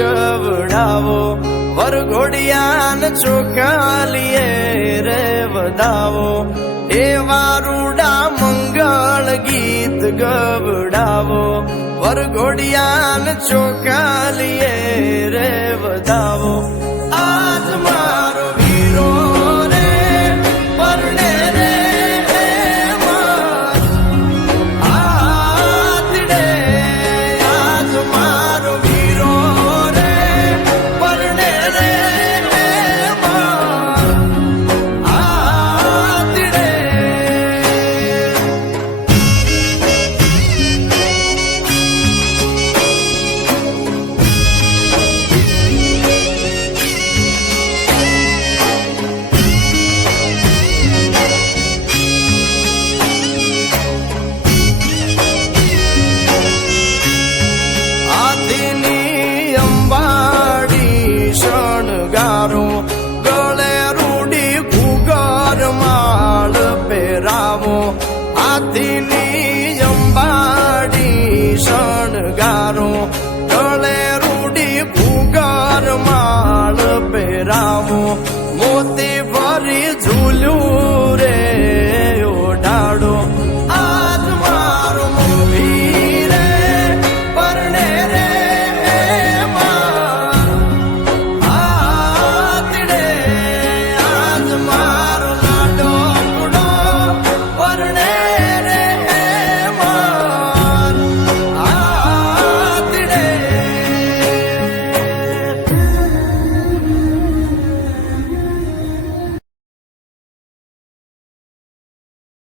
ગવડાવો વરઘોડિયાને ચોખાલીએ રે વધાવો એવા રૂડા મંગળ ગીત ગવડાવો વરઘોડિયાને ચોખાલીએ રે વધાવો આજ મારો વીરો રે પરણે રે આદડે આજ મારો વીરો રે પરણે રે આદડે આદિની અંબાડી શણગારો ગળે રૂડી ઘૂઘર માળ પહેરાવો આદિની